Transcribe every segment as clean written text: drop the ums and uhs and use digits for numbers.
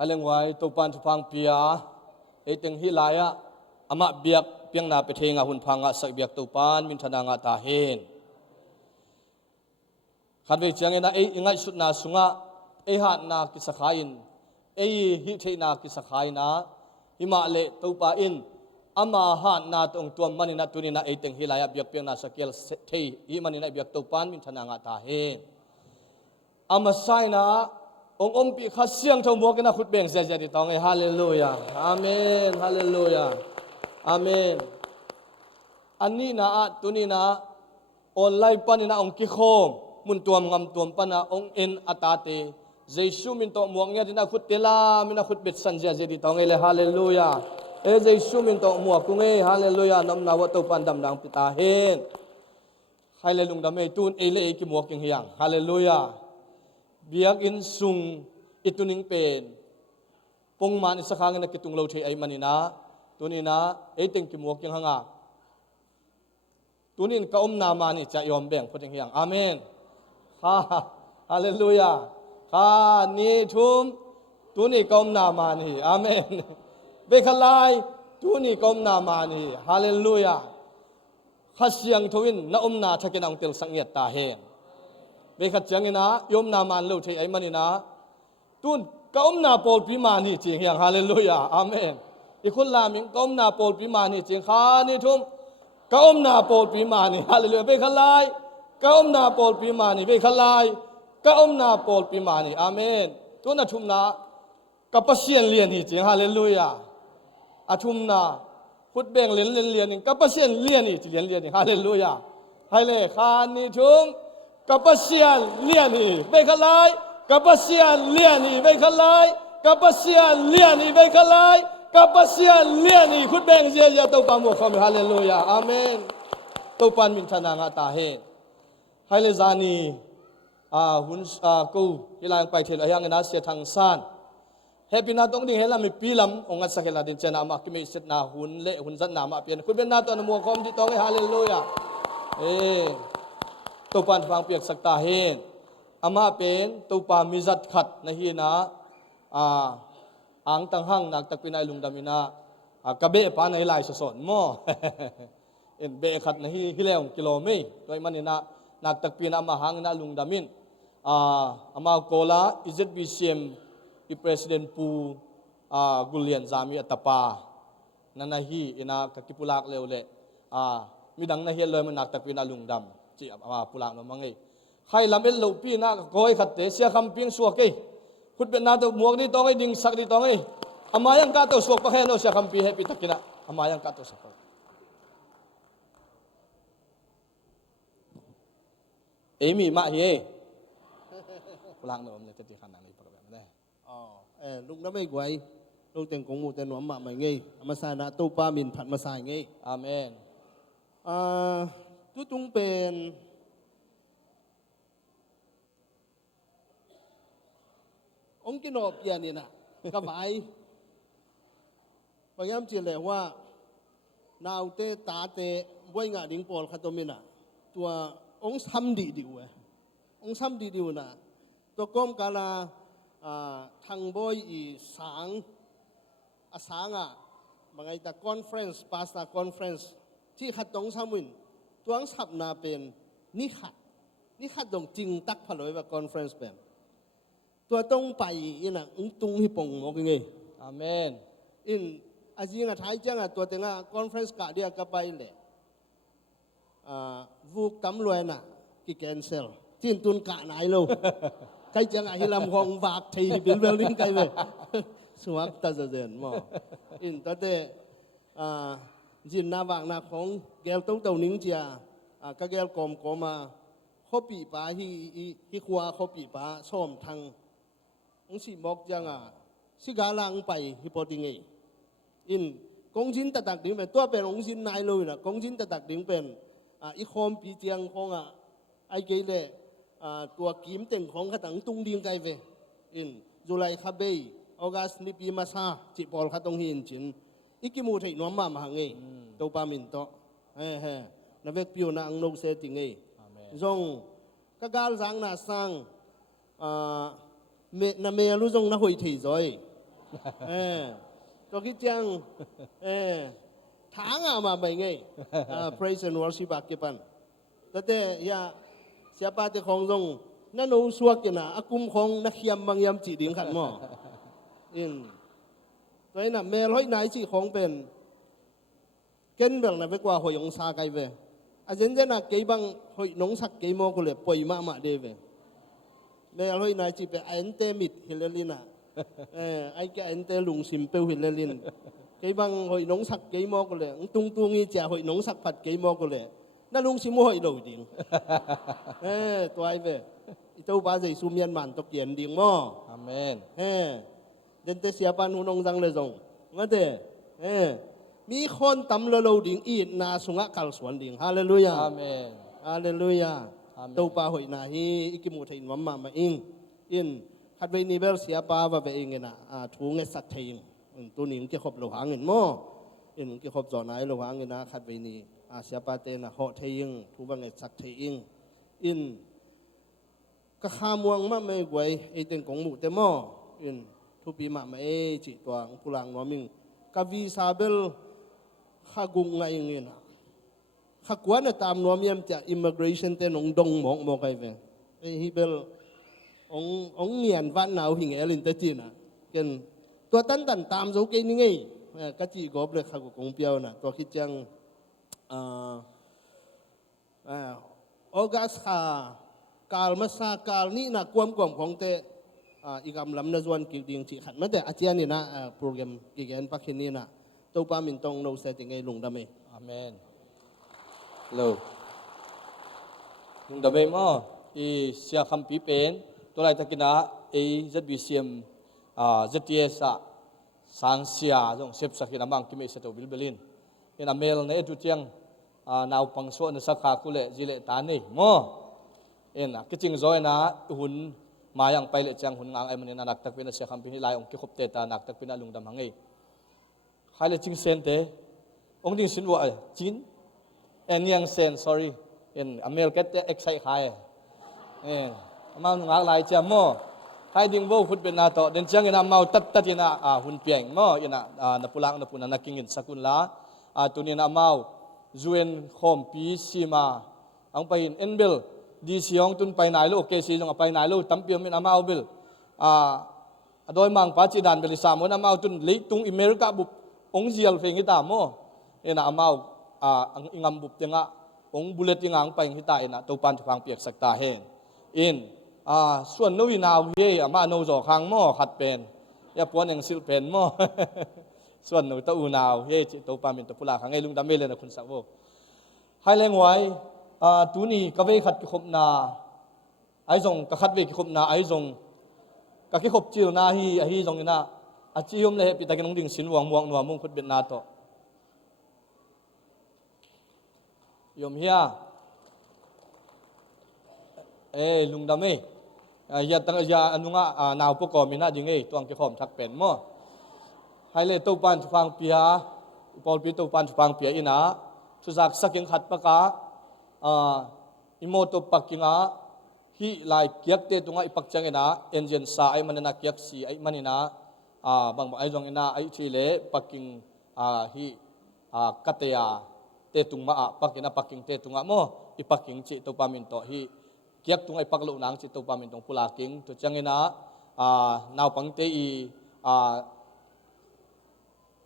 haleng wai to pan thupang pia eteng hilaya ama biak piang na pethenga hun phanga sak biak to pan min thana nga ta hen khatwe chiangena ei ingai sut na sunga ei hat na ki sakhain ei hi theina ki sakhaina hima le to pa in ama hat na tong tuam manina tunina eteng hilaya biak piang na sakel thei hi manina biak to pan min thana nga ta hen ama saina ong pi khasiang thong mo kena khut beng zia di tong hallelujah amen hallelujah amen ani na tunina online panina ong ki khom mun tuam ngam tuam pana ong en atate jesu min to muang nya dina khut tela mina khut bet san zia di tong ele hallelujah e jesu min to muak ku nge hallelujah nam na wa to pan dam dang pita hen hallelujah dam e tun ele ki muak king hiang hallelujah biak in sung ituning pen pong man isakhang na kitung lo thei ai manina tunina eteng ki muak king hanga tunin ka na mani cha yom beng phuting hiang amen ha hallelujah ha ni thum tuni ka na mani amen be khalai tuni ka na mani hallelujah khasiang thoin na na thakin ang tel sangiat ta hen be khat changina yom na man lo thei ai manina tun ka na pol pi mani ching hiang hallelujah amen ikhul la ming ka na pol pi mani ching kha ni thum ka na pol pi mani hallelujah be khalai ka na pol pi mani be khalai ka na pol pi mani amen tuna thum na ka pasien lian hi ching hallelujah athum na khut beng len lian ka pasien lian hi lian hallelujah haile kha ni thum kapasian liani bekalai kapasian liani bekalai kapasian liani bekalai kapasian liani khut beng je to pa mo khom hallelujah amen to pan min thana nga ta he haile zani hun ko hilang pai thel ayang na sia thang san happy na tong ding hela mi pilam onga sakela din chena ma kimi set na hun le hun zan na ma pian khut ben na to na mo khom di tong hallelujah to pan phang piak sakta hen ama pen to pa mizat khat na hi na ang tang hang nak tak pinai lungdamina kabe pa nai lai so son mo en be khat na hi hileong kilome toy manina nak tak pina ma hang na lungdamin ama kola izet bcm i president pu gulian zami atapa nana hi ina kakipulak leule midang na hi loy man nak tak pina lungdam chi pulak no mangai khai lamel lo pi na koi khatte sia khamping suake khut be na to muak ni tongai ding sak ni tongai amayang ka to suak pa kheno sia khampi happy takina amayang ka to sak emi ma hi pulak no le ti khan ni pa ba ne lúc đó mấy quay lúc tiền cũng một tiền nó mà mày nghe mà sai na tu pa min phat mà sai nghe amen tu tung pen ông cái nọ bia này nè cái bàiพยายามจะเลยว่านาเตตาเตบ่อยงาดิ้งปอลขัดตัวมินะตัวองค์ซ้ำดีดิวองค์ซ้ำดีดิวนะตัวก้มกาลาทางบ่อยอีสังสังบางไอ้ตาคอนเฟรนซ์พาสตาคอนเฟรนซ์ที่ขัดตรงซ้ำวินตัวอังสับนาเป็นนี่ขัดตรงจริงตักพลอยว่าคอนเฟรนซ์เป็นตัวต้องไปอินะตุงฮิปงมอกยังไง อาเมนอินอาจจะท้ายจังตัวเต็งคอนเฟรนซ์กะเดียกับไปเลยวูกตำรวจน่ะกิแคนเซลที่ตุนกะไหนลูกใครจังฮิลำของบากทีเป็นเบลลิงใครเลยสวัสดิ์ตาเดินมออินตัวเตจินนาบางนาของแกลต้องเต่านิ่งเจียก็แกลกอมมาข้อปีป้าฮิคัวข้อปีป้าส้มทางองค์สิบอกจังสิกาลังไปฮิปโปติงอินกงจินตะตักดิ้งเป็นตัวเป็นองค์จินนายเลยนะกงจินตะตักดิ้งเป็นอีคอมปีเจียงของไอเกลเลยตัวกิมเต็งของขตังตุงดิ้งไกเวอินจุลัยคาเบย์ออกัสนิปีมาซาจิปอลขตงหินจินอีกิมูไทยน้อมมาหังตัวปามินโตนับเวกพิวนาอังโนเซติงจงกะกาลสังนาสังเมนาเมลุจงนาหอยถี่จอย ตัวคิดจังทางมาไม่ไงpraise and worship อากิปันแต่ยาเสียปาที่ของตรงนั่นเอาสวกกันนะอากุมของนักยำบางยำจีดิ่งขันหม้อตัวนี้นะเมลอยไหนจีของเป็นเกินแบบนั้นไปกว่าหอยองซาไกเวอาจารย์จะนักเกี่ยบังหอยน้องสักเกี่ยมอกุเลยป่วยมาเดเวเมลอยไหนจีเป็นเอ็นเตมิดฮิเลลินะไอ้แกเอ็นเตลุงซิมเปลฮิเลลินเกี่ยบังหอยน้องสักเกี่ยมอกุเลยตุงอีจ่าหอยน้องสักผัดเกี่ยมอกุเลยนั่นลุงซิมหอยโดดดิ่งตัวไอ้เวเจ้าบ้านใจซูมยันมันตกเย็นดิ่งมั้งอาเมนเดินเตเสียปันหุ่นองจังเลยจงงั้นเด้มีคนตำเราดิ่งอีนาสุงะกัลสวนดิ่งฮาเลลูยาอาเมนฮาเลลูยาเจ้าป้าหอยนาฮีอิกิมุทัยนวัมมาอิงอินขัดเวนิเบลเสียป้าว่าไปเองเนะถูงเงสัตเทียงตัวนี้มันเกี่ยวกับโลหะเงินมั้งอินเกี่ยวกับจอไหนโลหะเงินนะขัดเวนีเสียป้าเตนะเหาะเทียงถูบังเงสัตเทียงอินก็ข้ามวงมาไม่ไหวไอเต็งของหมู่เตมออินทุปีมาไม่จิตตัวผู้หลังน้อมิงกวีซาเบลข้ากุงไงเงี้ยนะข้ากวนตามน้อมยมจากอิมมิเกรชันเตนองดงหมอกไอเวไอฮิเบลองเงียนวันหนาวหิงเอลินเตจีนะกันตัวตันตามโจเกนี่ไงก็จีกอบเลยข้ากุงเปียวนะตัวคิดจังออกัสข้ากาลมาซากาลนี่นะความของเตอีกคำลำนั้นส่วนกิ่งดิ่งจีขันมาแต่อาจารย์นี่นะโปรแกรมกิ่งเอ็นพักนี้นะตัวป้ามินตองโน้ตเซตยังไงลุงดำเองอาเมนลุงดำเองมั้งอีเสียคำปีเป็นตัวอะไรตะกินะไอจัดวิเชียมจัดเทียสสังเสียจงเสพสักกินมั่งกิเมสตัวบิลเบลินเอ็นอเมลเนี่ยจุดยังนาวปังโซนสักขาคุเล่จิเล่ตานี่มั้งเอ็นกิจงจอยนะหุ่นมายังไปเลยจังหุ่นงางไอ้มันนี่นักตักเป็นเสียคำพินิลายองค์กิขบเตตานักตักเป็นลุงดำหังไงใครเลยจิงเซนเตองค์จิงสินว่าจินเอ็นยังเซน sorry เอ็นอเมริกันเตเอ็กไซใครมาหงางลายเจ้ามั่วใครดิ่งโบหุ่นเป็นนาโตเดินจังอินามาตัดยินาหุ่นเปียงมั่วอินานับพลังนับพุนนักกิงอินสกุลละตัวนี้นามาจูเอ็นคอมปีซีมาองไปอินเอ็นเบลดีสิยองตุนไปไหนลูกเกษีจงไปไหนลูกตั้มเปียมินอามาเอาบิลโดยมังปัจจิดันเบลิสามวันอามาตุนลิตุงอเมริกาบุบองเจียลเฟงิตาโมเอ็นอามาอิงามบุบเตงะองบุเลติงางไปหิตาเอ็นตัวปันฟังเปียกสักตาเฮนอินส่วนนู้นนาวีอามาโนจอคังโมขัดเป็นยาปวนยังสิลเป็นโมส่วนนู้นตัวนาวีจิตัวปันเป็นตัวพุลาขังไงลุงดำเมเลนะคุณสักโบให้แรงไว้ตัวนี้ก็ไม่ขัดขบนาไอ้จงก็ขัดเวกขบนาไอ้จงก็แค่ขบจิลนาฮีไอ้จงนี่นะอาจิยมเลยปิตากินองดิ่งสินวงมวงนัวมุ่งขุดเป็นนาโตยมเฮียลุงดำเอยาตั้งยาอนุงะนาวพวกกอมินาดิ่งตัวอังเกขอมทักเป็นมั้งให้เลยตัวปันฟังเปียปอลปีตัวปันฟังเปียอินะสุจักสักยังขัดปะกาอิโมโตปักกิงาฮิไลเกียกเตตุงาอิปักจังเอนะเอนจินซาไอมันนักเกียกสีไอมันนี่นะบางไอจงเอนะไอชีเลปักกิงฮิกัตยาเตตุงมาปักกินะปักกิงเตตุงะโมอิปักกิงจิตุปามินโตฮิเกียกตุงไอปักลุนางจิตุปามินตงปุลากิงตุจังเอนะนาวปังเตอี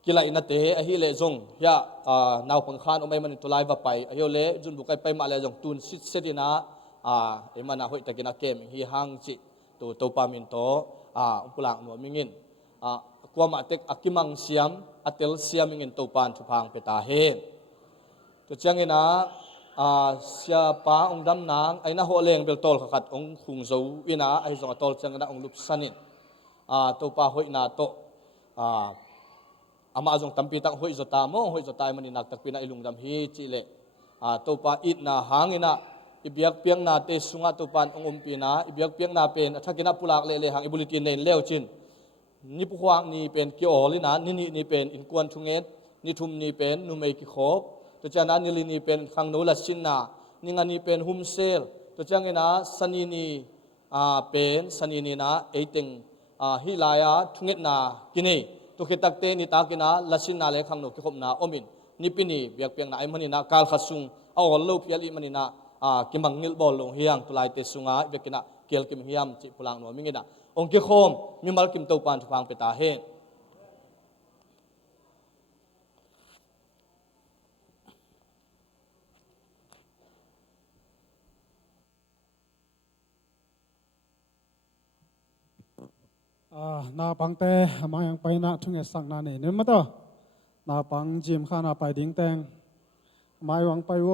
กิลาอินาเตอหิเลจงยานาวพังคานอมัยมันตุลายว่าไปอหิเลจุนบุกไปมาเลจงตุนสิเสดินะเอมันนาหอยตะกินาเกมฮิฮังจิตัวปามินโตอุปลังหนัวมิงินกวามาเตกอักิมังเซียมอัตเตลเซียมมิงินตัวปานทุพังเปตาเฮตัวจังเงินะเสียป้าองดำนางไอ้น่าหัวเลงเบลตอลขัดองคุงโซวินะไอ้จงอัตอลจังเงินะองลุปสันินตัวป้าหอยนาโตอามาจงตั้มปีตั้งหอยจตามองหอยจตายมันนักตักปีน่าอิลุงดำฮีจิเลตัวป้าอิดนาหางินะอิบยักเปียงนาเตสุงาตัวปานองปีนาอิบยักเปียงนาเป็นถ้ากินปุลากเล่หางอิบุลิตินเนนเลวจินนิพุขวางนี่เป็นกิโอลินานี่เป็นอินกวนทุงเอ็ดนี่ทุมนี่เป็นนุเมกิโคบตัวจานานิลินี่เป็นขังโนลัชินนานี่งานนี่เป็นฮุมเซลตัวจังเงินะสันีนี่เป็นสันีนี่นะเอติง hi laya thunget na kini to khitakte ni takina lasin na le khang no ki khom na omin ni pini biak piang na ai mani na kal khasung awol lo piali mani na ki mangil bol long hiang tulai te sunga bekina kel kim hiam chi pulang no mingina ong ki khom mi mal kim to pan phang pe ta heนาปังเตมายังไปนะทุ่งเอสังนานี่นึกมาต่อนาปังจิมข้านาไปดิ้งแตงมาหวังไปโว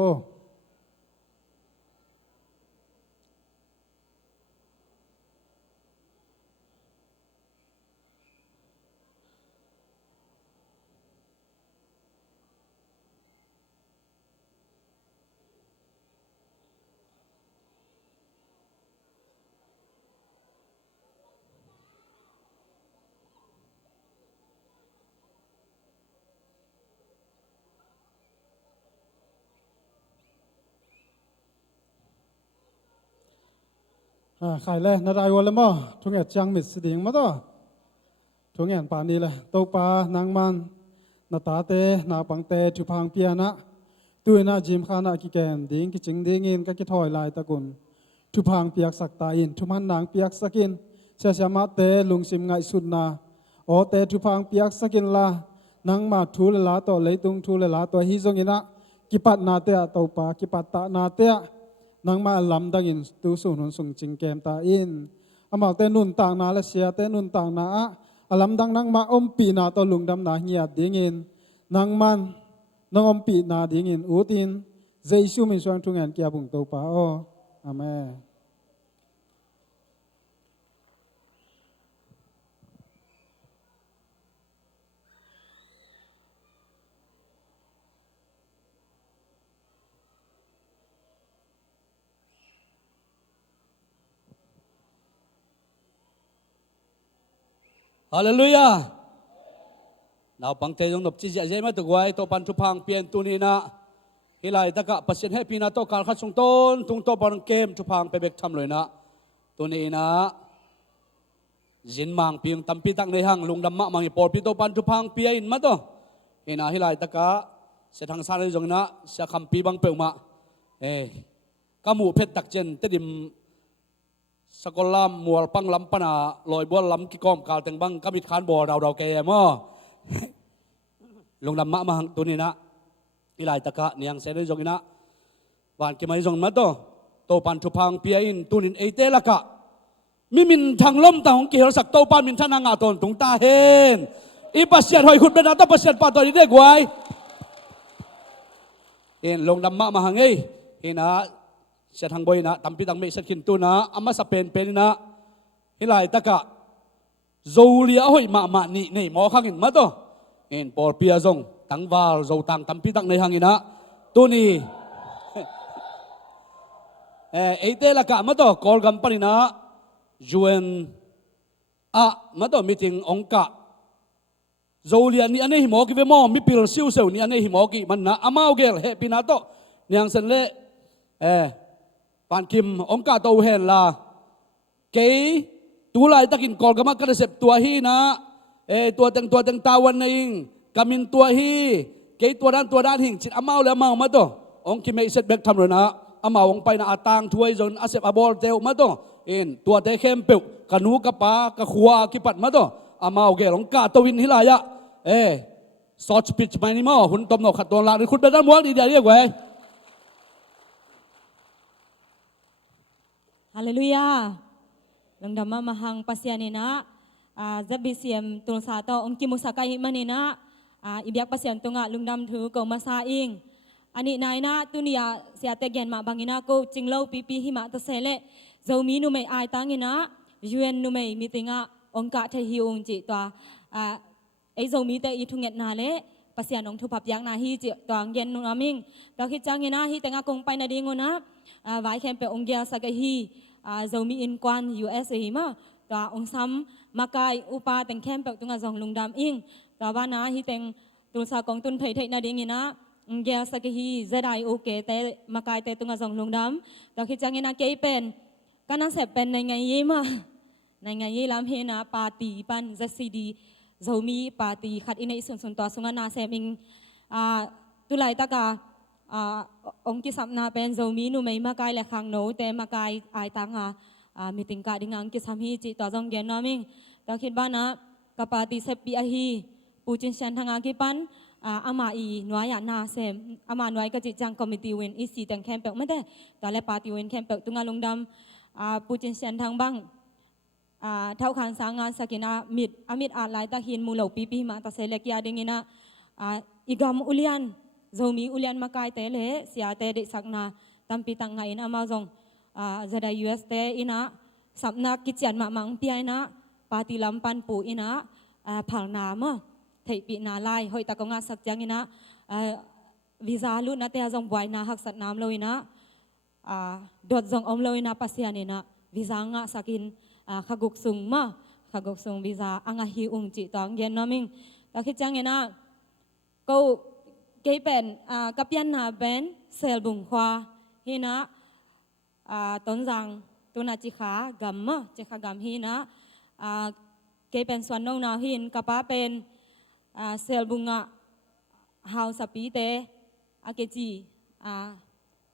ใครเลยนาได้วันละมั้งทุ่งเอจังมิดสดิ่งมาต่อทุ่งเอป่านนี้เลยโตปานางมันนาตาเตนาปังเตทุพังเปียนะตัวนาจิมข้านากิแกนดิ้งกิจิงดิ้งอินก็กิถอยลายตะกุนทุพังเปียกสักตาอินทุมันนางเปียกสักินเชชมาเตลุงซิมไงสุดนาโอเตทุพังเปียกสักินลานางมาทูเลลาตัวเลยตุงทูเลลาตัวฮิซงอินะกิปัดนาเตะโตปากิปัดตานาเตะนางมาลำดังอินตูสูนุนสุงจิงเกมตาอินอามาเตนุนต่างนาและเสียเตนุนต่างนาอาลำดังนางมาอมปีนาตัวลุงดำนาเงียดดิ้งอินนางมันนางอมปีนาดิ้งอินอูตินเจซูมินสวงทุงเงินเกียบุงโตปาโออาเมนฮาเลลูยานาปังเตยงนบจิเจเจมาตุกไว้ตัวปันทุพังเปลี่ยนตุนีนะฮิไลตะกะปัสเซนให้ปีนาโตการขัดสงต้นตุงโตปังเกมทุพังไปเบกทำเลยนะตุนีนะจินมังเพียงตั้มปีตักในห้างลุงดำมะมังอีปอดปีโตปันทุพังเปียอินมาตัวฮินาฮิไลตะกะเสทางสารในจงนะเสคำปีบังเปิลมากามูเพชรตักเจนเตดิมสกอลามมัวปังลำปนาลอยบัวลำกิกอมกาลเต็งบังกามิดขานบ่อเราแกมั่วลงดำมะมาหังตัวนี้นะอีหลายตะกะเนียงเสด็จจงนะวันกิมาจงมาโตปันทุพังเปียอินตุนินเอเตละกะมิมินทางล้มตาของกิฮสักโตปันมินท่านางาตนตุงตาเฮนอีปัสยาหอยขุดเป็นอัตปัสยาปาตัวนี้ได้กวยเอ็นลงดำมะมาหังเอ้นะเสทางบอยนะตั้มปีตั้งเมสักขินตัวนะอามาสเปนเป็นนะฮิไลตะกะโซเลียหอยมานี่หมอข้างอินมาตัวเอ็นปอร์เปียซงตั้งวาลโซตังตั้มปีตั้งในหางอินะตัวนี้เอเตละกะมาตัวกอลกัมปนินะจูเอนมาตัวมีติงองกะโซเลียนี่อันนี้หิมอกิเวมอมีปิลซิวเซลนี่อันนี้หิมอกิมันนะอามาโอเกลเฮปินาโตเนียงเซนเล่ปานคิมองกาโตเฮนลาเกยตัวลายตะกินกอลกามักกระเสพตัวฮีนะตัวตังตาวันเองกามินตัวฮีเกยตัวด้านหิงจิตอามาแล้วมามาตัวองคิมเอเซตเบกทำเลยนะอามาองไปนะอาตางถวยจนอาเซปอาบอลเตวมาตัวตัวเตเข้มเปิวกนูกะปากะขัวกิปัดมาตัวอามาโอเกลองกาโตวินฮิลายะซอสปิชไม่นี่มั้งหุ่นตบหนกขัดตัวลาหรือคุณเป็นด้านม้วนดีเดียเรียกไว้ฮาเลลูยาลังดำมาหังปัสยานีนะจะบิเซียมตุลสาโตองคิมุสกายมันนี่นะอิบยักปัสยานตงะลุงดำถือกอมาซาอิงอันนี้นายนะตุนียาเสียแต่แกนมาบางอินะก็จิงเล่าปีหิมะตะเสเลเจ้ามีนุไม่อายตังอินะยูเอ็นนุไม่มีติงะองกะเทฮิองจิตัวไอเจ้ามีแต่อีทุงเงนาเลปัสยานองทุพับยังนาฮีจิตัวเย็นนุนามิงตัวคิดจังอินะฮีแต่งะคงไปนาดีงนะไว้แค่เป็นองเกียสักฮีเจ้ามีอินควัน USA มาตัวองซ้ำมาไกอุปาแต่งแคมเปตัวงะจงลุงดำอิงตัวว่านะฮีแต่งตุลสากองตุนเผยเทนาดีงินะองเกียสักฮีจะได้โอเคแต่มาไกแต่ตัวงะจงลุงดำตัวคิดจังอินะเกยเป็นก็น่าเสพเป็นในไงยี่มา ในไงยี่ลำเฮนะปาตีปันจะซีดีzomi ปาตีขัดอินในส่วนตัวสุงานาเซมิงตุไลตะกาองค์ที่สัมนาเป็นzomiนูไม่มาไกลและขังโนแต่มาไกลไอตังมีติงกาดิงังกิสัมฮีจิตตัวจงเกียนนามิงตอคิดบ้านนะกปาติเซปีอาฮีปูจินเชนทางอากิปันอามาอีนวายนาเซมอามาหน่วยกจิจังคอมมิตี้เวนอีสีแต่งแคมเปกไม่ได้ตอนแรกปาร์ตี้เวนแคมเปกตุงาลงดำปูจินเชนทางบังเท่าขันสางานสกินามิดอามิดอาไลตาหินมูเหลาปีมาตาเซเลกยาดิงินะอีกามอุลียนzomiอุลียนมาไกลเตเลเสียเตดิสักนาตัมปีตังไงนะมาจงจะได้ US เตอินะสับนักกิจยานมามังปีไอนะปาติลำปันปูอินะผ่านน้ำไทยปีนาไลหอยตะกงาสักจังอินะวิซาลุนะเตะจงบวยนะหักสัตน้ำเลยนะดดจงอมเลยนะปัสยานินะวิซางะสักินขกุกซุงมาขกุกซุงวิซาอังหิอุงจิตองเย็นน้อมิงตะคิดจังอินะก็เกยเป็นกับยันนาเป็นเซลบุงควาฮินะต้นจังตุนาจิขากัมมะจิขากัมฮินะเกยเป็นส่วนน้องนาหินกับป้าเป็นเซลบุงะฮาวสปีเตอาเกจี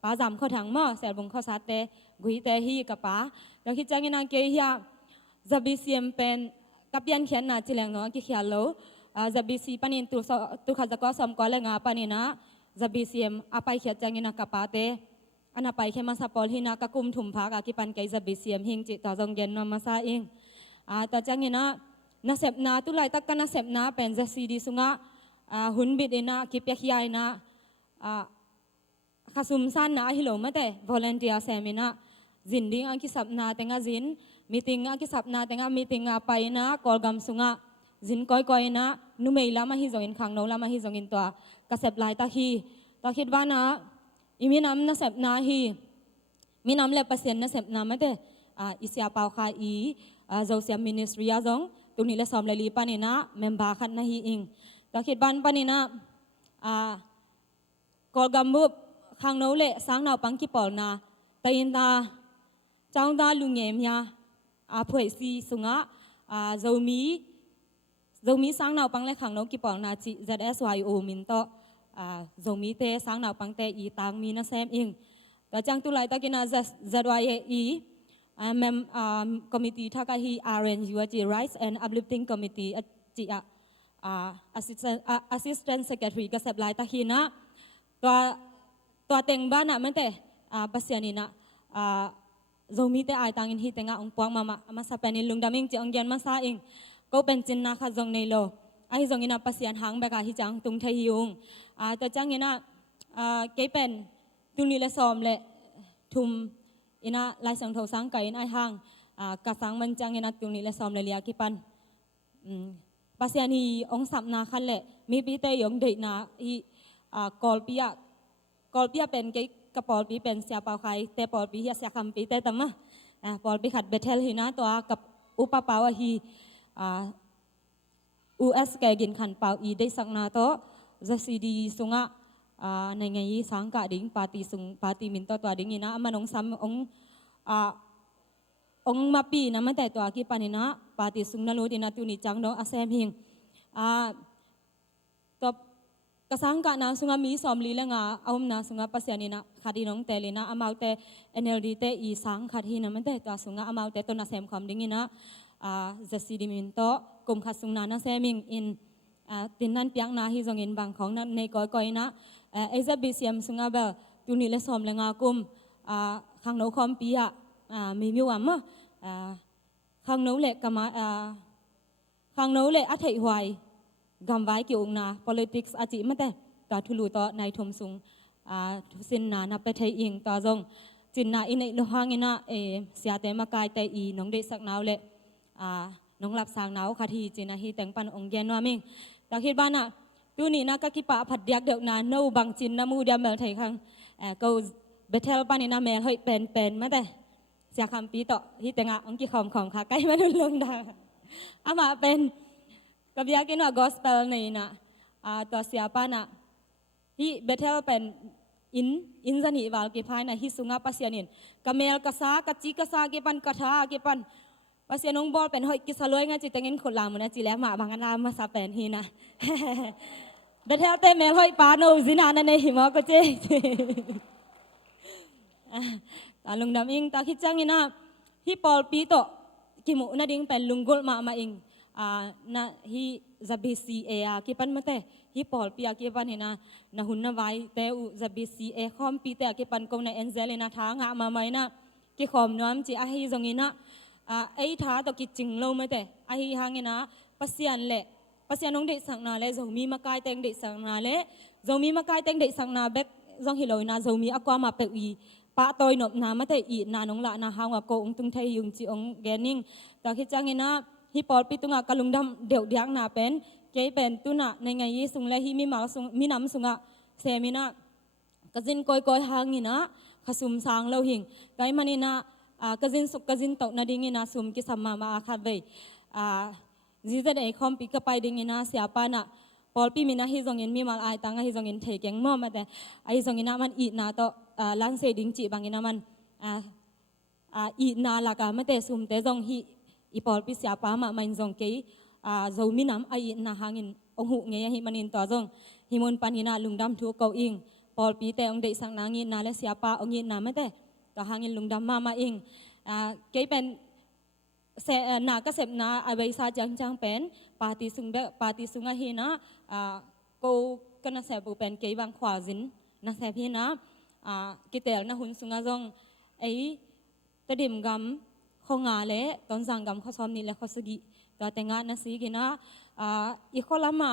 ป้าจำข้อถังมะเซลบุงข้อสัตเตกุยเตฮีกับป้าเราคิดจังนะเกยฮะจะบิเซียมเป็นกับยันเขียนนาจิเลงเนาะกิเขียนโลจะบิซีปันินตุขจักรสมกอลเลงาปันินะจะบิเซียมอาไปเขียนจังนะกับป้าเตอันนั้นไปแค่มาสปอลฮินะกักุมถุมพักกิปันไกจะบิเซียมหิงจิตต่อจงเย็นนมาซาเองต่อจากนี้นะนาเสพนาตุไลตักกันนาเสพนาเป็นจะซีดีสุงะหุ่นบิดนะกิเปียขี้ไอนะข้าสุมสันนะฮิโลมาเตะวอลเนตีอาเซมินะจินดิ้งอันกิสับนาเตงะจินมีติงอันกิสับนาเตงะมีติงไปนะกอลกัมสุงะจินก้อยนะนุเมลามาฮิจงอินขังโนลามาฮิจงอินตัวกระเสพลายตะฮีตอคิดว่านะอีมีน้ำนาเสพนาฮีมีน้ำเล็บเปอร์เซ็นต์นาเสพนาไม่เตะอิสยาปาวคาอีเจ้าเสียมินิสทรีอาจงตรงนี้ละสอมเลยลีปานินะเมมบาขัดนาฮีอิงตอคิดบ้านปานินะกอลกัมบุบขังโนเละสังนาวปังกิปอลนาแต่อินตาเจ้าตาลุงเงียมยาเผยซีสุงะเจ้ามีสังนาวปังเละขังโนกิปอลนาจิ ZSYO มินโตzomi te sang na pang te i tang mi na sem ing ta chang tu lai ta kina ZYE mem committee tha ka hi RNUG Rights and Uplifting Committee chi assistant secretary ka sep lai ta hi na to teng ba na man te pasiani na zomi te ai tang in hi tenga ong puang ma sa penin lungdaming chi ong gen ma sa ing ko pen chin na kha jong nei lo ai jong ina pasian hang ba ka hi chang tung thai hiungแต่จังเงินะเกเป็นตุนีและซอมและทุมอินะลายสังเทาสังไก่ในห้างกระสังมันจังเงินะตุนีและซอมเลยเลียกิปันภาษานีองสับนาคันแหละมีปีเตยองเดินาอีกอลปีเป็นเกกระปอลปีเป็นเสียเปล่าใครแต่ปอลปีเฮียเสียคำปีแต่ตั้มะปอลปีขัดเบเทลหินะตัวกับอุปปาวะฮีUS แกกินขันเปล่าอีได้สักนาโตจะซีดีสุงะในไงสังกัดดิ้งปาร์ตี้มินตัวดิ้งนี่นะมันองซ้ำองมาปีนะมันแต่ตัวกี่ปานินะปาร์ตี้สุงนั่นรู้ดีนะตัวนี้จังน้องอาเซมหิงตัวกระสังกัดนะสุงะมีสอมลีแล้วงาเอานะสุงะปัสยานีนะขัดน้องเตลีนะอามาเต NLD เตอีสังขัดหินะมันแต่ตัวสุงะอามาเตตัวน่าเซมคำดิ้งนี่นะจะซีดีมินตัวกลุ่มขัดสุงนานะเซมิงอินตินนั้นเปียงนาฮิจงอินบางของนั้นในก้อยนะเอซาบิเซียมสุงาเบลตุนีเลสอมเลงากุมขังโนคอมปีอะมีมิวอ่ะมะขังโนเลกมาขังโนเลอัฐิหวยกำไว้เกี่ยวนา politics อาจิมาแต่ต่อทุลุต่อในทุมสุงทุสินนานับไปไทยอิงต่อจงจินนาอินในโลหะงินะเสียแต่มากายแต่อีน้องเด็กสักนาวเลน้องหลับสางนาวคาทีจินนาฮีแต่งปันองเย็นว่ามิงตาคิดบ้านน่ะตูนี่นะก็คิดป่าผัดเดียกเด็กนาโนบังจินน้ำมูเดียมเมลไทยครั้งก็เบเทลปานี่นะเมลเฮ้ยเป็นมาแต่เสียคำปีต่อที่แต่งอ่ะองค์กี่ของค่ะใกล้มาดูเรื่องได้อามาเป็นกับยากินว่ากอสเปลนี่นะต่อเสียป้าน่ะที่เบเทลเป็นอินจันิวาลกี่พายน่ะฮิสุงาปัสยานินกับเมลกษากจีกษากี่ปันกษากี่ปัน pasien nong bol pen hoi kisaloi nga ci tengin khol lam na ci le ma bangan na ma sa pen hi na betel te mel hoi pa no zina na nei hi ma ko che ta lung dam ing ta khit chang ina hi pol pi to ki mu na ding pen lunggol ma ing na hi zabisi e ki pan mate hi pol pi ki pan hina na hun na vai te u zabisi e khom pi te ki pan ko na angelina tha nga ma mai na ki khom nom chi a hi zongina ai tha to ki ching lo mate a hi hangina pasian le pasian nong de sang na le zomi ma kai teng de sang na le zomi ma kai teng de sang na bek zong hi loi na zomi akwa ma pe wi pa toy nop na mate i na nong la na hanga ko ung tung thai yung chi ong gening ta khi changina hi pol pi tunga kalungdam deu diang na pen ke pen tuna nei ngai yi sung le hi mi ma sung mi nam sunga semina kazin koi koi hangina khasum sang lo hing kai manina kazin suk kazin tok na dingina sum ki samma ma kha ve ziza dei khom pi ka pai dingina sia pa na pol pi mina hi zong in mi mal ai tanga hi zong in thei keng mo ma te ai zong ina man i na to lang se ding chi bangina man i na la ka ma te sum te zong hi i pol pi sia pa ma main zong ke zo mi nam ai na hangin ong hu nge hi manin to zong hi mon pan hina lungdam thu ko ing pol pi te ong dei sang na ngi na le sia pa ong i na ma te to hangin lungdam ma ing ke pen se na ka sep na abai sa jang pen party sunga hi na ko kana se bu pen ke bang khwa jin na se hi na kitel na hun sunga jong ai tadim gam khonga le ton jang gam khosom ni le khosagi to tenga na si gina i kholama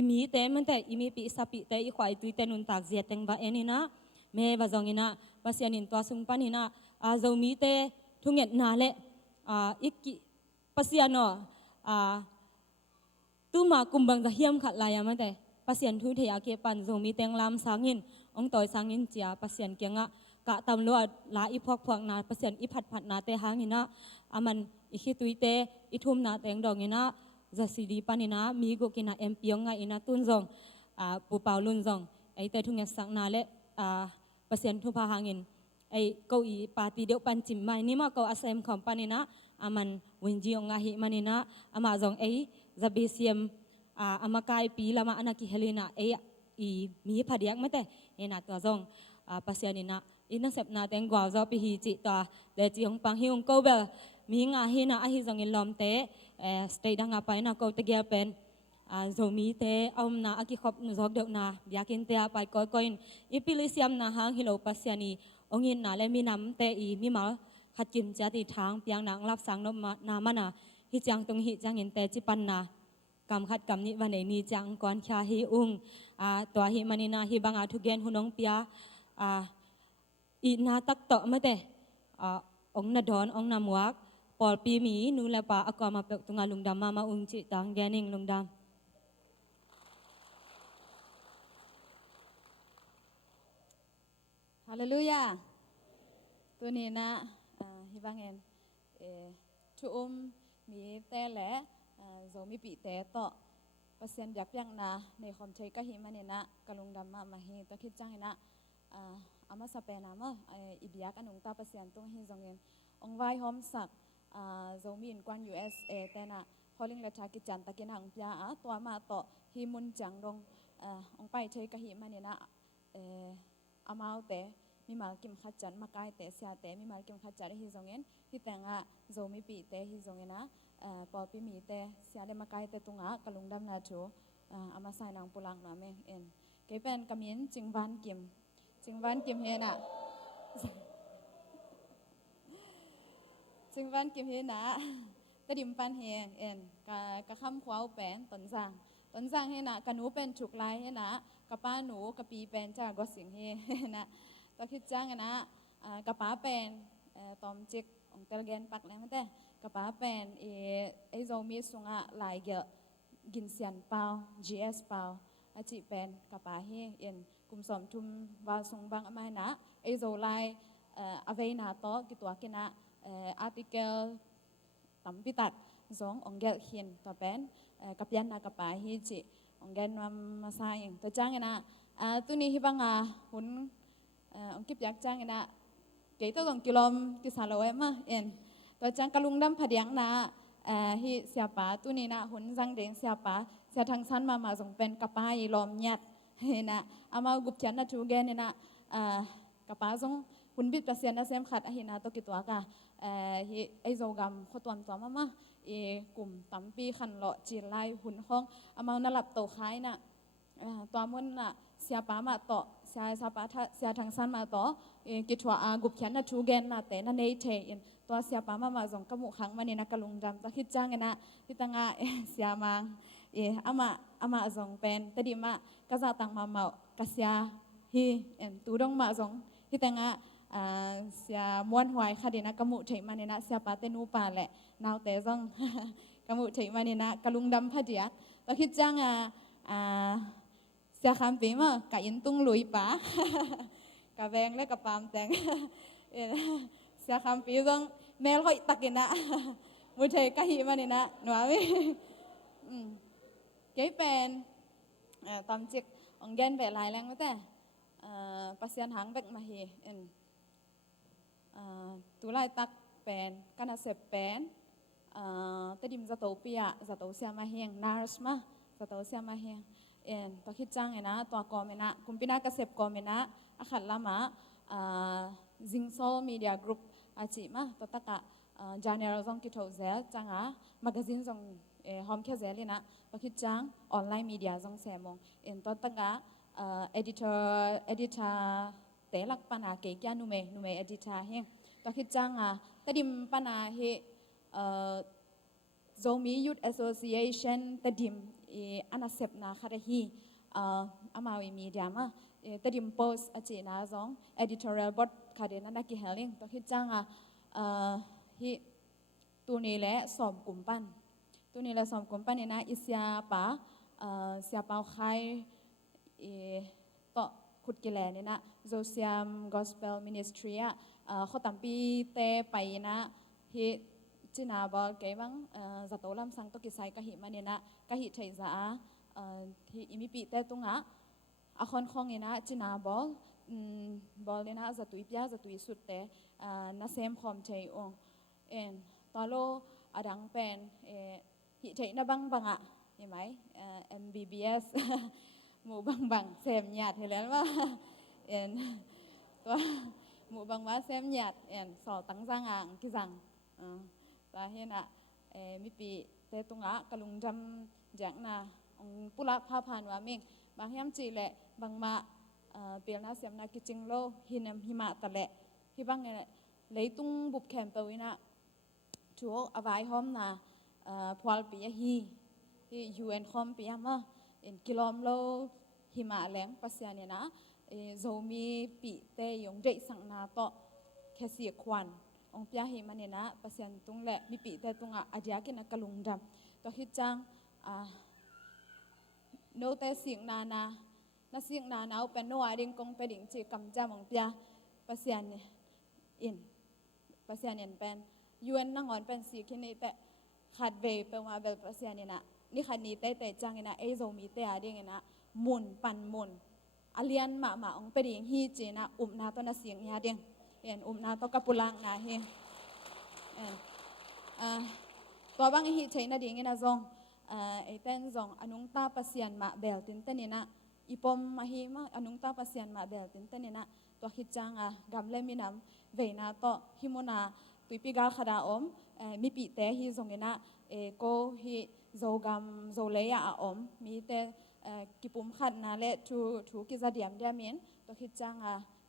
imi te man te imi pi sapi te i khwai tu te nun tak zia teng ba enina me ba jong ina pasianin to sung panina zomi te thunget na le iki pasiano tu ma kumbang da hiam khat la ya ma te pasian thu the ya ke pan zomi teng lam sangin ong toy sangin chia pasian kenga ka tam lo la i phok na pasian i phat na te hangina aman i khi tuite i thum na teng dongina zasidi panina mi go kina empiong nga ina tun zong pu paulun zong ai te thunge sang na le pasian thu pha hangin ai ko i party deu pan chim mai ni ma ko asem khom panina aman winjiong nga hi manina ama zong ai zabesiam amakai pi lama anaki helena ai i mi phadiak mate ena to zong pasianina ina sepna teng gwa zo pi hi chi ta le chi hong pang hi hong ko bel mi nga hi na a hi zong in lom te stay danga pa na ko te gel pen zomi te na aki khop zok deu na yakin te pai koi koin ipilisiam na hang hilo pasiani ongin na le mi nam te i mi mal khatin cha ti thang piang nang lap sang no na mana hi chang tung hi chang in te chi pan na kam khat kam ni wa nei ni chang kon kha hi to hi manina hi banga thu gen hunong pia i na tak to ma te ong na don ong na muak pol pi mi nu la pa akama pek tunga lungdam ma chi tang gening lungdam Hallelujah.ตัวนี้นะฮิบังเอ็นทุมีแต่แหละโซมีปีแต่ต่อเปอร์เซ็นต์อยากยังนะในความใช้ก็หิมันเนี่ยนะกะลุงดำมาฮีตัวคิดจังนะอามาสเปนามะอีบียกันองตาเปอร์เซ็นต์ตรงหินจงเงินองไว้หอมสักโซมีอินกวน USA แต่นะพอลิงเลชากิจันตะกินหังพยาตัวมาต่อฮิมุนจังดงองไปใช้ก็หิมันเนี่ยนะอามาแต่มีมากิมขัดจันมาไกลแต่เสียแต่มีมากิมขัดจันฮิจงเงินที่แต่งโซมีปีแต่ฮิจงเงินนะปอปีมีแต่เสียได้มาไกลแต่ตรงกะลุงดำนาจูอามาใส่นางปุลังนะแม่เอ็นเก็บเป็นกำมินจิงวันกิมเฮน่ะจิงวันกิมเฮน่ะกระดิ่มปันเฮเอ็นกะคำขวาวแปนต้นสังเฮน่ะกะหนูเป็นฉุกลายเฮน่ะกะป้าหนูกะปีเป็นจ้าก็สิงเฮน่ะตอคิดจ้างนะกะป้าเป็นตอมจิกองเตลเกนปักแล้วมั้งแต่กะป้าเป็นไอโซมีสุงะหลายเยอะกินเสียนเปล่า GS เปล่าอาจิเป็นกะป้าเฮเอ็นกลุ่มสมทุมวาสงบางไม่นะไอโซไลอเวนาโตกิตัวกินะอาร์ติเคิลตั้มพิตัดสององเกลเขียนตัวเป็นกับยันนะกะป้าเฮจิองเกนมาใส่ตัวจ้างนะตัวนี้ฮิบังหุ่นองคิดอยากจ้างนะเกี่ยวกับกิโลมที่สาลอยมาเอ็น ตัวจังกะลุงดำผดยังนะฮิเสียปาตุนี่นะหุนจังเดงเสียปาเสียทางสันมาส่งเป็นกะปายลอมยัดเฮนะอามากุบฉันนะทูเกนี่นะกะปาส่งหุนบิดประเสียนนะเสียมขัดอหินาตกิตัวกะฮิไอโจกรรมขตวมตัวมากลุ่มตั้มปีขันเลาะจีไลหุนห้องอามานาลับโตคายนะตัวมุนน่ะเสียปามาต่อเสียปาเสียทางสันมาต่อกิจวัตรกุบฉันนะทูเกนนะแต่นั่นเองเทนตัวเสียปามาส่งกมุขังมาเนี่ยนะกะลุงดำจะคิดจ้างนะที่ตั้งเสียมังอามาส่งเป็นแต่ดีมากระจาตังมาเมากระเสียฮีตูดงมาส่งที่ตั้งเสียม้วนหวยคดีนะกมุเทมาเนี่ยนะเสียปาเตนูปาแหละนาวแต่ส่งกมุเทมาเนี่ยนะกะลุงดำพัดยาจะคิดจ้างเสียคำปีมากะยินตุ้งลุยปากะแบงและกะปามแตงเสียคำปีส่งเมลเขาตักินนะมุเทกะหิมาเนี่ยนะหนูไม่เก๋เป็นตอมจิกองแกนแบบลายแรงไม่แต่ปัสยานหางแบบมาเฮตุลายตักเป็นกันอาเสพเป็นแต่ดิมจะโตเปียจะโตเสียมาเฮงนาร์สมาจะโตเสียมาเฮงตัวคิดจังนะตัวกอมนะกุมพินากระเสพกอมนะอาขัดละมาซิงโซมีเดียกรุ๊ปอาจิมาตัวตะกะจานเนอร์ซองกิโตเซลจังมากาซินซองหอมแค่เซลนะตัวคิดจังออนไลน์มีเดียซองเสมงตัวตะกะeditor แต่ลักปัญหาเกี่ยนุเมeditor เฮงตัวคิดจังแต่ดิมปัญหาเฮZomi Youth Association แต่ดิมอันเสพนาคาร์ฮีอามาวิมีเดียมาแต่ดิมโพสอาจีนาซอง editorial board คาเดนันนักกิเฮลิงตัวคิดจังฮีตัวนี้แหละสอบกลุ่มปั้นตัวนี้แหละสอบกลุ่มปั้นเนี่ยนะอิสยาปาเสียเปาไข่ต่อขุดกิเลเนี่ยนะโซเซียม Gospel Ministry เขาตั้งปีเตไปนะฮีจีน่าบอกเกี่ยบังจะโตลำสังตกิไซกะหิมันเนี่ยนะกะหิไทยจ้าที่อิมิปีเตตุงอาคนคงเนี่ยนะจีน่าบอกเลยนะจะตุยพิยาจะตุยสุดแต่น่าเซมพร้อมใจองตอนโลอดังเป็นหิไทยน่าบังเห็นไหมMBBS หมู่บังเซมหยาดเห็นแล้วว่าตัวหมู่บังว่าเซมหยาดสอตั้งสร้างอ่างกี่สั่งตาเห็นมีปีเตตุงกะลุงจำอย่างน่ะปุระพาผ่านว่าเมงบางยามจีแหละบางมาเปลี่ยนน่าเสียมนากิจิงโลหิมะตะแหละพี่บางไงเลยตุ้งบุบแคมเปวินะชัวอวายหอมน่ะพวลปียฮีที่ UN คอมปียมากิโลมโลหิมะแหลงปัสยาเนี่ยนะโซมีปีเตยงเดสังนาโตแค่เสียควันองค์พระหิมันเนี่ยนะปัสยันตุงแหละมีปีแต่ตุงอาเดียกินกะลุงดำตัวคิดจังโนแต่เสียงนาเสียงนาเอาเป็นโนอาดิงกงไปดิ่งจีกำจามองพระปัสยันเนี่ยปัสยันเนี่ยเป็นยวนนั่งอ่อนเป็นสีคินีแต่ขัดเวเป็นว่าแบบปัสยันเนี่ยนะนี่ขัดนี้แต่จังเนี่ยนะไอโซมีแต่อาดิงเนี่ยนะมุนปันมุนอาเลียนมาองไปดิ่งฮีจีนะนาตัวน่ะเสียงยาเดียงนาตกปุลังนาเฮตัวบางฮิใช้นาดีงี้นะซองไอเต้นซองอนุงตาปัสยันมาเบลตินเต้นนี่นะอีปมมาฮิมาอนุงตาปัสยันมาเบลตินเต้นนี่นะตัวคิดจังกำเล่มินำเวนาโตฮิโมนาตุยปิกาขดามีปีเตฮิซงนี่นะโกฮิโซกำโซเลยามีเตกิปุมขัดนาเลทูกิซาเดียมเดียมินตัวคิดจัง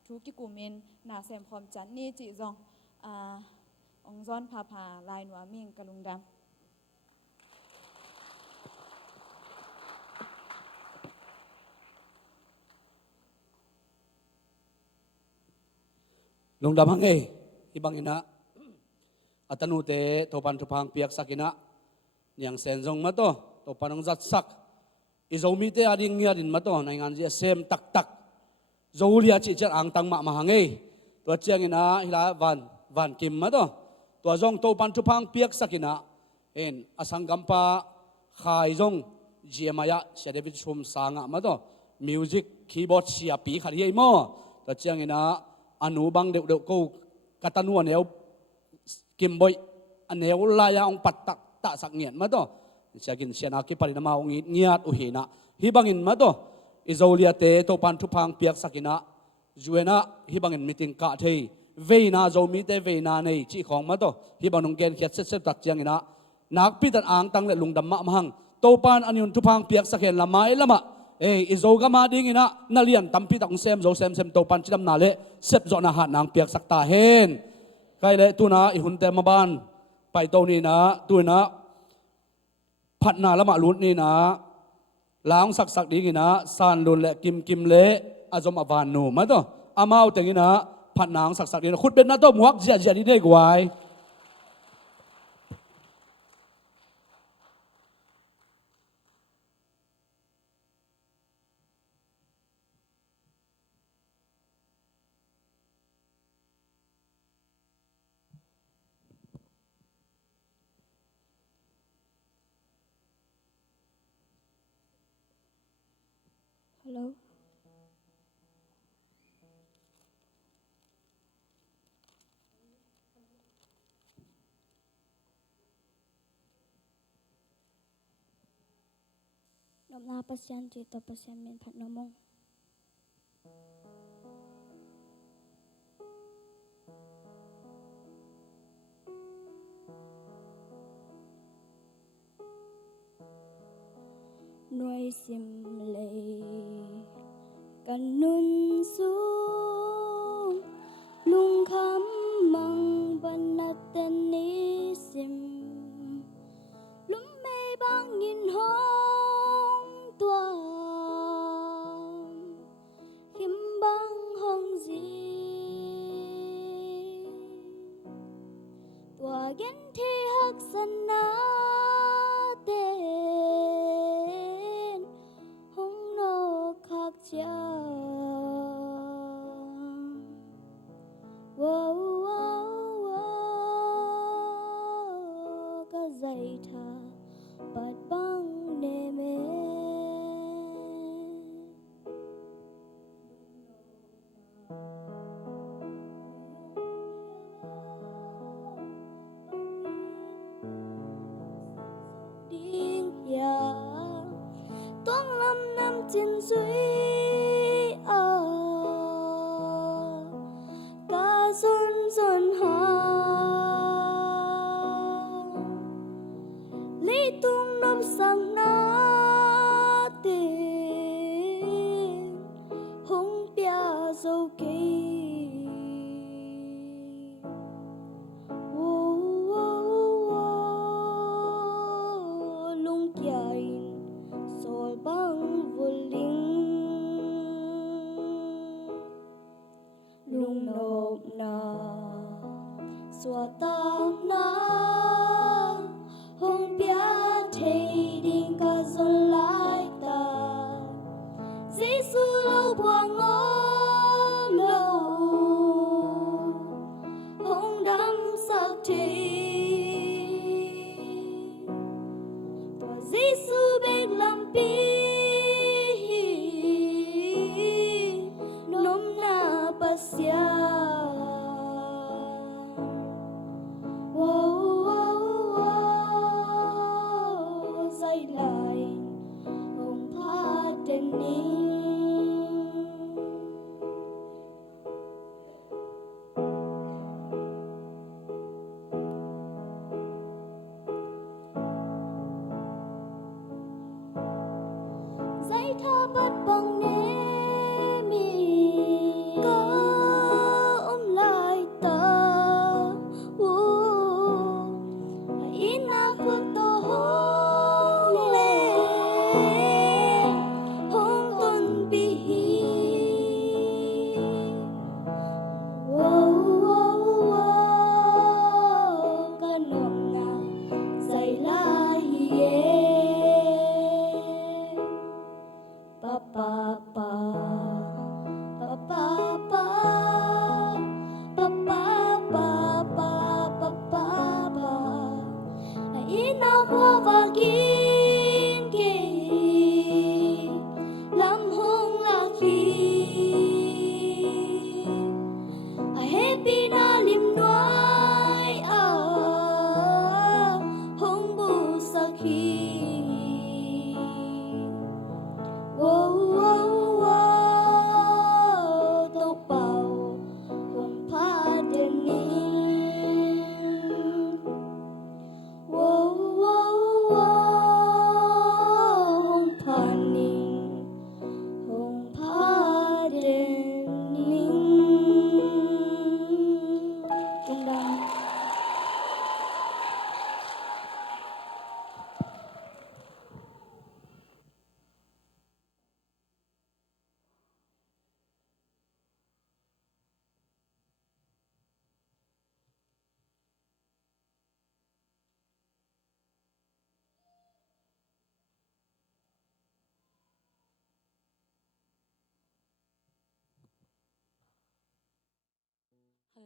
ทุกกิกูมินนาเซมพร้อมจันนี่จีจงองซ้อนพาลายหนัวมิ่งกะลุงดำลุงดำฮังที่บางอินะอัตนุเตโตปันทุพังเปียกสักินะยังเซนจงมาโตโตปันองจัดสักอิโซมีเตอดิ่งเงียดินมาโตในงานเจเซมตักโจลีอาจิจัดอ่างตังมาหังตัวเจียงอินะฮิลาวันกิมมาตัวจงโตปันทุพังเปียกสักินะอสังกัมปะขายจงเจียมายะเสด็จชมสางะมามิวสิกคีย์บอร์ดเสียปีขัดเยี่ยมตัวเจียงอินะอนุบังเด็กกูกัตนัวเนียวกิมบอย anh nêu lại ông bắt tak ta sak nghiện mà to siakin siana ki pari nama ong ngiat uhina hi bangin ma to izolia te to pan thu phang piak sakina juena hi bangin meeting ka thei veina zo mi te veina nei chi khong ma to hi banong gen khiat set set tak chiang ina nak pi tan ang tang le lungdam ma mahang to pan anyun thu phang piak sakhen lamai lama izo ga ma ding ina nalian tampi tak sem zo sem sem to pan chidam na le sep zo na hat nang piak sakta hen kai le tu na i hun te ma ban pai to ni na tu naพัดนาละมาลุนนี่นะล้างสักดีกินะซานลุนและกิมเละอาจอมอวานนูมาตัวอามาเอาแต่กินะพัดนางสักดีนะขุดเป็นนาตัวหมวกเจียดีได้กว่า Hello. Nom na pasyan dito pasyan min phat nomong. Nuôi sim lệ cần nun xuống lung khăm măng ban nát tên ní sim lum mê băng nhìn hông tua khiêm băng hông gì tua ghen thi hắc sân na dạy thà bát băng nề mê điên ya toán lâm năm trên suy ca xuân xuân hà lý tung nộp sang na tiền hông bia dâu kỳ lung kiain sol bang vuling lung nộp na xua ta na hông bia thấy đình ca dồn lại ta Giêsu lâu quang ôm lâu hông đắm sắc thì tua Giêsu biết làm pi nôm na pasya lại hồng pha trên ní dây tha bắt bằng nê mi có ôm lại ta in na phước to Papa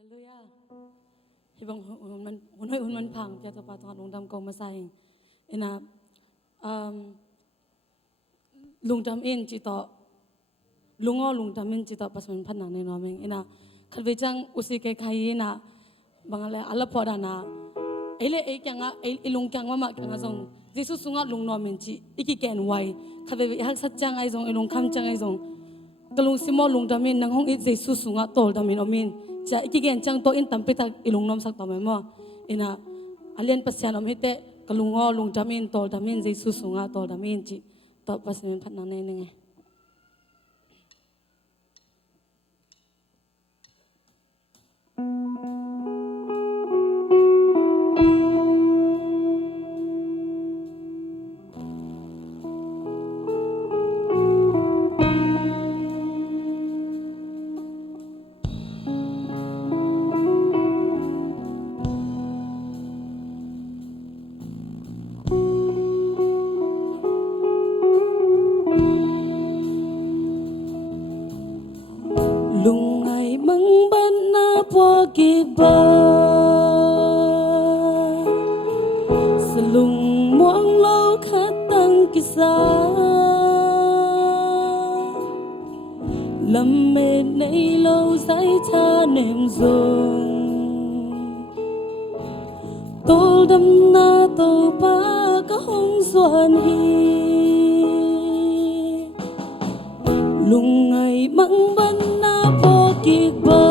Hallelujah. Hi bang hun man phang pya to pa to lung dam ko ma sai ina lung dam in chi to lung dam in chi to pas man phan na ne no meng ina khalve chang usi ke khai na bangale ala poda na ele e kyanga e lung kyang ma kyanga song Jesus sunga lung no men chi iki ken wai khalve hak sat chang ai song e lung kham chang ai song kalung simo lung dam in nang hong i Jesus sunga tol dam in omin cha ikigen chang to in tampi tak ilung nom sak to me mo ina alien pasyan om hite kalungo lung damin tol damin Jesus sunga tol damin chi to pasmen phatna ne nge lung ai mang ban na po ki ba salung muang lo khat tang ki sa lam me nei lo sai cha nem zong tol dam na to pa ka hong suan hi lung ai mang ban na po ki ba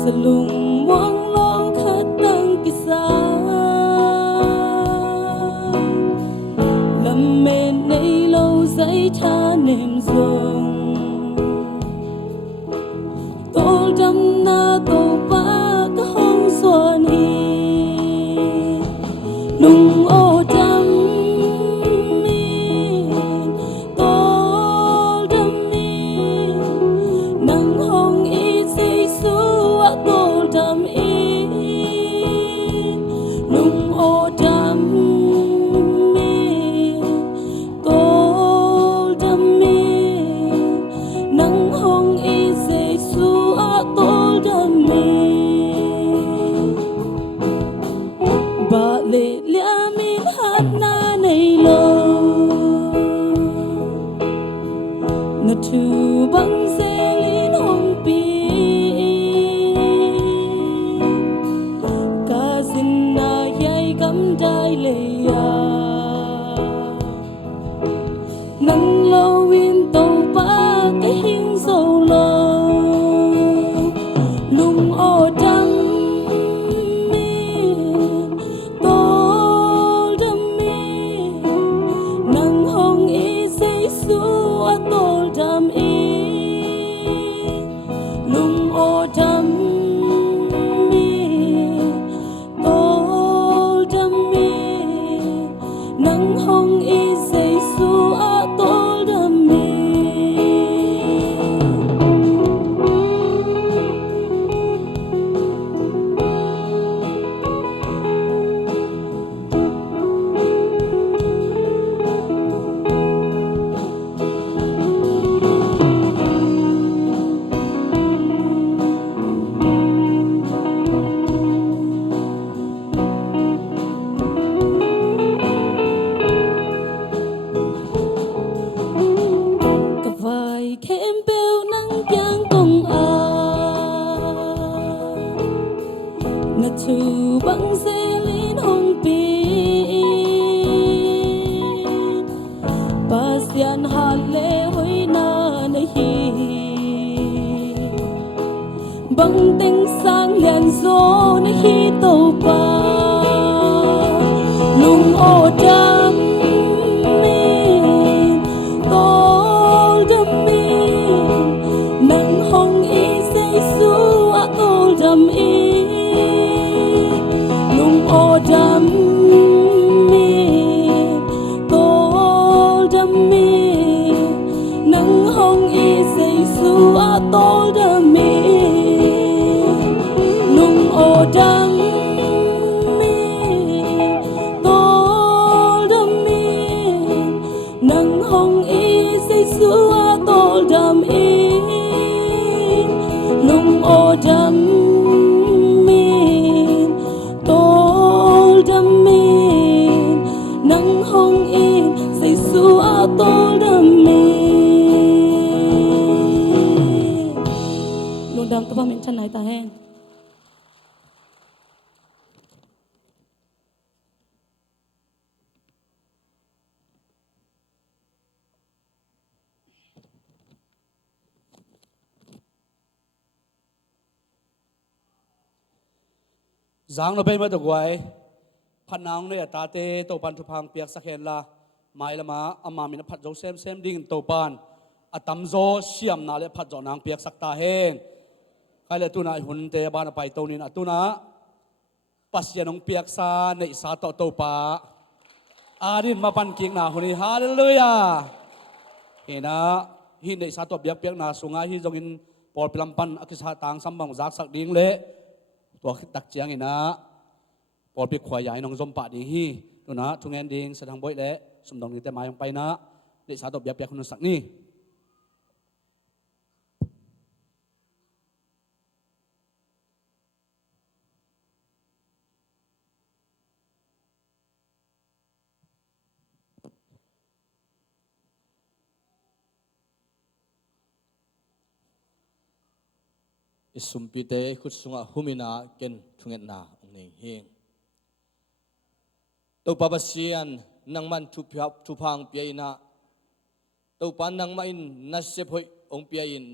salung muang long khat tang ki sa lam me nei lo sai cha nem zong tol dam na to pa ka hong suan hi lung o dam thu băng xe lên hồng pi cả xin na yai cắm đai lệ ya nắng lâu in tàu ba cái hình dầu lâu lung ô đam mi tô đam mi nắng hồng y say xua tô đam y lung ô đam mi tô đam mi nắng hồng y say xua tô đam mi vài kém bêu nắng giang công à nà thu băng xe lên hồng pi ba xian hà lê hối na nà hi băng tinh sang liền gió nà hi tàu ba lung ô đam mi tô đam mi nắng hồng y say xua tô đam y lung ô đam mi tô đam mi nắng hồng y say xua tô đam mi lung ô đam mi tô tol dam me lung dam to pa min chan nai ta hen giang nó bay mà được quayพันนางเนี่ยตาเตโตปันทุพังเปียกสักเห็นละไม่ละมาอามามินพัดโจเซมดิ่งโตปันอาตัมโจเชียมนาเลพัดโจนางเปียกสักตาเฮนใครเลยตุนาหุ่นเตบานไปโตนินตุนาปัสยานงเปียกซาในสาโตปาอาดินมาปันกิ่งนาหุ่นฮาเลลูยาเห็นนะหินในสาโตเปียกนาสุงายฮิจงอินปอลพิลัมปันอคิสาตังสัมบังจักสักดิ่งเละตัวตักเจียงเห็นนะพอไปขวายใหญ่น้องจมปะดีฮีดูนะทุงเงินดิงแสดงบ่อยและสมดองนี้แต่มายังไปนะเด็กสาวตบยับยักคนสักนี่อิสุมปีเตขุดสุงะหุมินาเกนทุงเงินนาองเฮงตัวปะเสียนนังมันทุพังเปียนะตัวปานังมันนัสเซพอยองเปียน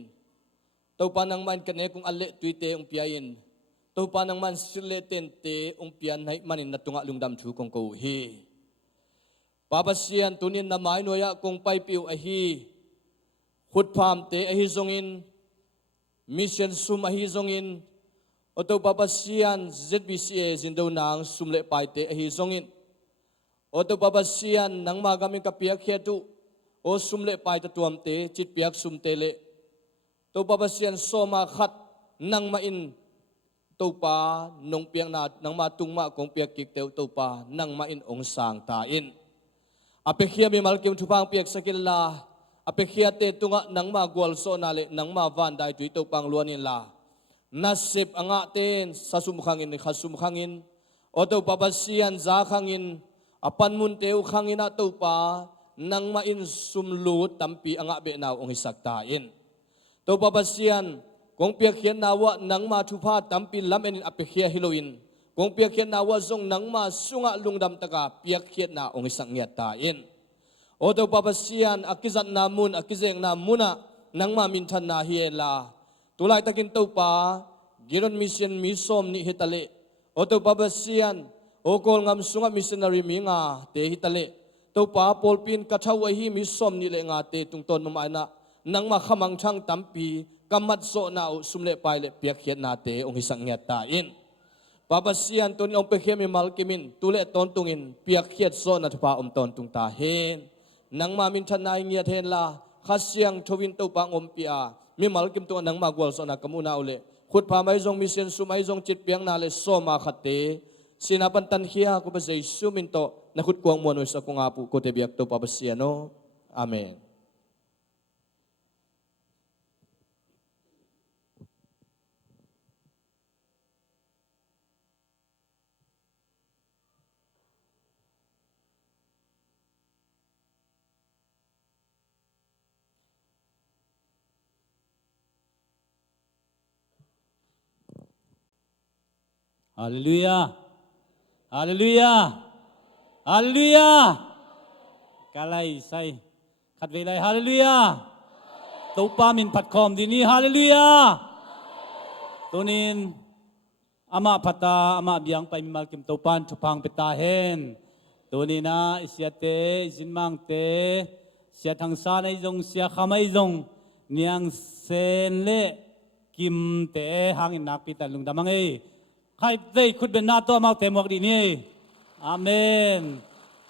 ตัวปานังมันกันเนกุงอัลเลตุยเตองเปียนตัวปานังมันสิเลเตนเตองเปียนให้มันนัตุงะลุงดำชูกงกูฮีปะเสียนตุนินนามายโนยะกงไปปิวอฮีขุดพามเตอฮีจงอินมิชชันซุมอฮีจงอินอตัวปะเสียน ZBCA จินดูนางซุมเลไปเตอฮีจงอินโอตัวปะเสียนนังมากามิกับเปียกเขียตุโอสุมเลไปตะตัวมเตจิตเปียกสุมเตเลตัวปะเสียนโซมาขัดนังมาอินตัวปานงเปียงนานังมาตุงมากงเปียกกิกเตวตัวปานังมาอินองสางตาอินอเปเขียมีมัลกิมทุพังเปียกสกิลลาอเปเขียเตตุงะนังมากวลโซนาเลนังมาวันได้ตุยตัวปังล้วนอินลานัสสิบอ่างเตนสัสุมขังอินขัสุมขังอินโอตัวปะเสียนจาขังอินapan mun teu khangina topa nang ma in sumlut tampi anga be naw ong hisakta in topa basian kong pia khian nawa nang ma thupa tampi lamen ape khia hiloin kong pia khian nawa zong nang ma sunga lungdam taka pia khian na ong hisangyat ta in o topa basian akizat namun akizeng na muna nang ma mintan na hiela tulai takin topa giron mission misom ni hitale o topa basian o kol ngam sunga missionary mi nga te hitale to pa polpin kathaw hi mi som ni le nga te tungton mama na nang ma khamang thang tampi kamat so na sumle pai le piak khiat na te ong hisang nya ta in babasian ton ong pe khem mal kimin tule ton tungin piak khiat so na thpa ton tung ta hen nang ma min than nai ngia then la khasyang thowin to pang om pia mi mal kim to nang ma gol so na kamuna ule khut pha mai jong mission su mai jong chit piang na le so ma khate sinapan tan hiya ko ba say suminto nakut kuang mono sa kung apu ko tebiak to papasiano amen Hallelujah. Hallelujah. Hallelujah. Kalay say khat ve lai hallelujah. To pa min phat khom di ni hallelujah. Tunin ama phata ama biang pai mal kim to pan chupang peta hen. Tunina isyate jinmang te sia thang sa nai jong sia khamai jong niang sen le kim te hangin nak pitan lung damang e khai dei khut ben na to mau te mok di ni amen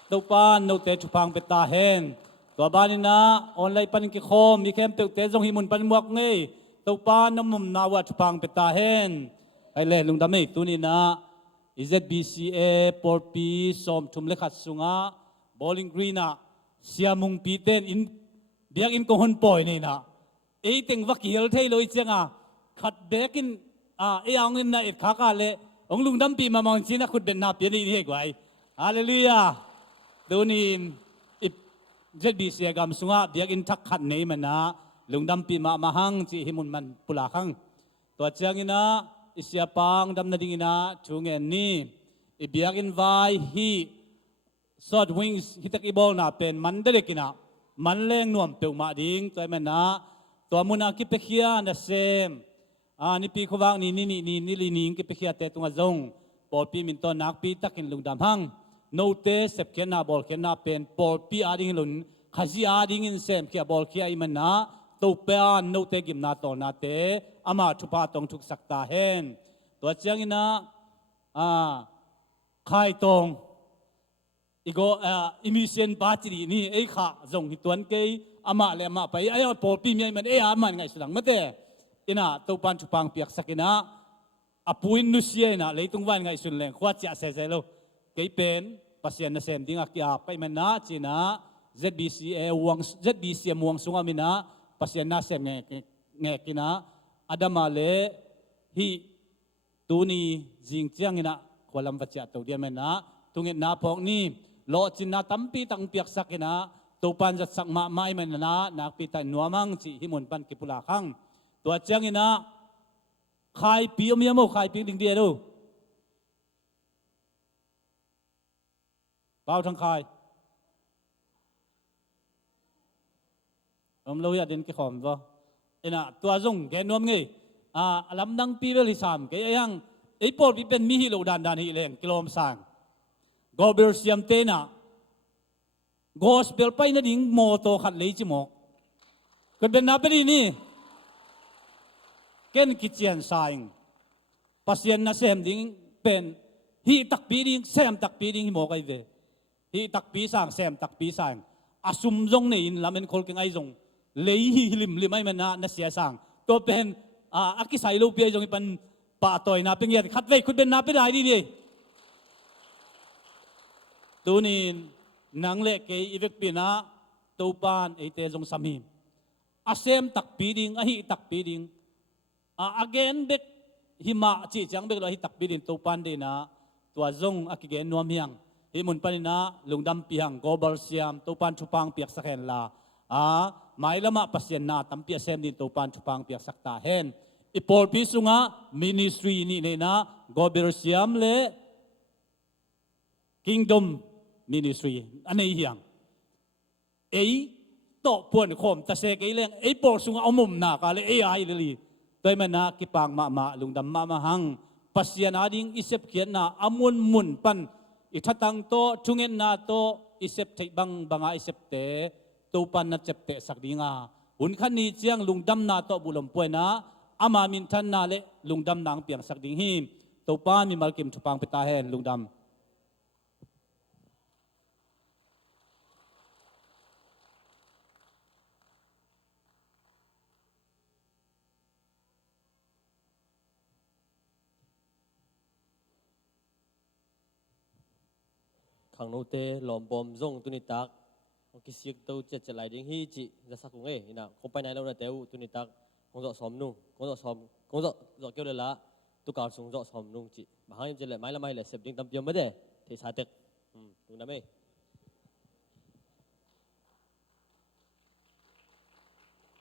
to pan no te chupang peta hen to bani na online pan ki khom mi kem te te jong himun pan mok nge to pan nam mum na wa chupang peta hen ai le lung dam e tu ni na ZBCA porpi som thum le khat sunga bowling green na siamung pi ten in biak in ko hon poi ni na e teng vakil thei loi chenga khat bekin e angin na it khaka le ong lungdam pi mamang china khut ben na pi ni he gwai hallelujah donin ZBC gam sunga biak in thak khat nei mana lungdam pi ma mahang chi himun man pula khang to changina isya pang dam na dingina chungen ni ibiak in vai hi sort wings hitak ibol na pen manderekina manleng nuam pe ma ding toy mana to muna ki pekhia na sem ni pi khowang ni li ning ki pekhia te tunga zong pol pi min to nak pi takin lungdam hang no te sep kena bol kena pen pol pi ading lun khazi ading in sem kia bol kia imana to pa no te gim na to na te ama thupa tong thuk sakta hen to changina khai tong igo emission battery ni ei kha zong hi tuan ke ama le ma pai ai pol pi mi man man ngai sulang mate ina to pan chupang piak sakina apuin nu siena leitung wan ngai sun leng khwa cha se lo ke pen pasien na sem dinga kya pai man na china ZBC muang sunga mina pasien na sem nge kina adama le hi tuni jing chiang ina kholam bacha to dia mena tungin na pok ni lo chin na tampi tang piak sakina to pan jat sak ma mai man na nak pi tai nuamang chi himun pan ki pula khang to chang ina khai pi mi mo khai pi ding dia do bao thang khai lo ya den ki khom do ina to zong ge nom ngi lam dang pi bel sam ke yang ei pol pi pen mi hi lo dan hi leng kilom sang gober siam te na gospel pai na ding mo to khat lei chi mo kan ben na pe ni ken kitchen saing pasien na sem ding pen hi tak pi ding sem tak pi ding mo kai ve hi tak pi sang sem tak pi sang asum jong nei in lamen khol keng ai jong lei hi lim ai man na sia sang to pen aki sai lo pi jong pan pa toy na peng yat khat ve khut ben na pe dai di tunin nang le ke ivek pina topan ete jong samim asem tak piding ahi tak piding again bek hima chi chang bek lo hi tak pidin topan de na tua jong akigen nuam hiang himun panina lungdam piang gobal siam topan chupang piak sakhen la mai lama pasien na tampi asem din topan chupang piak sakta hen ipol pi sunga ministry ni ne na gobal siam le kingdom ministry anei hiang ei to puan khom ta se ke leng ei por sunga omum na ka le ei ai le li toy mana ki pang ma lungdam ma hang pasian ading isep khian na amun mun pan i thatang to thungen na to isep thei banga isep te to pan na chep te sak dinga hun khan ni chiang lungdam na to bulom puena ama min than na le lungdam nang piang sak ding hi to pa mi malkim thupang peta hen lungdam khang nô tê lòm bom zong tu ni tak ki siek to che lai ding hi chi za sa kung ina ko pai nai lo na teu tu ni tak kong zo som nu kong zo kêu le la tu ka sung zo som nu chi ba hang je le mai la mai le sep ding tam piam ma de the sa tek tu na me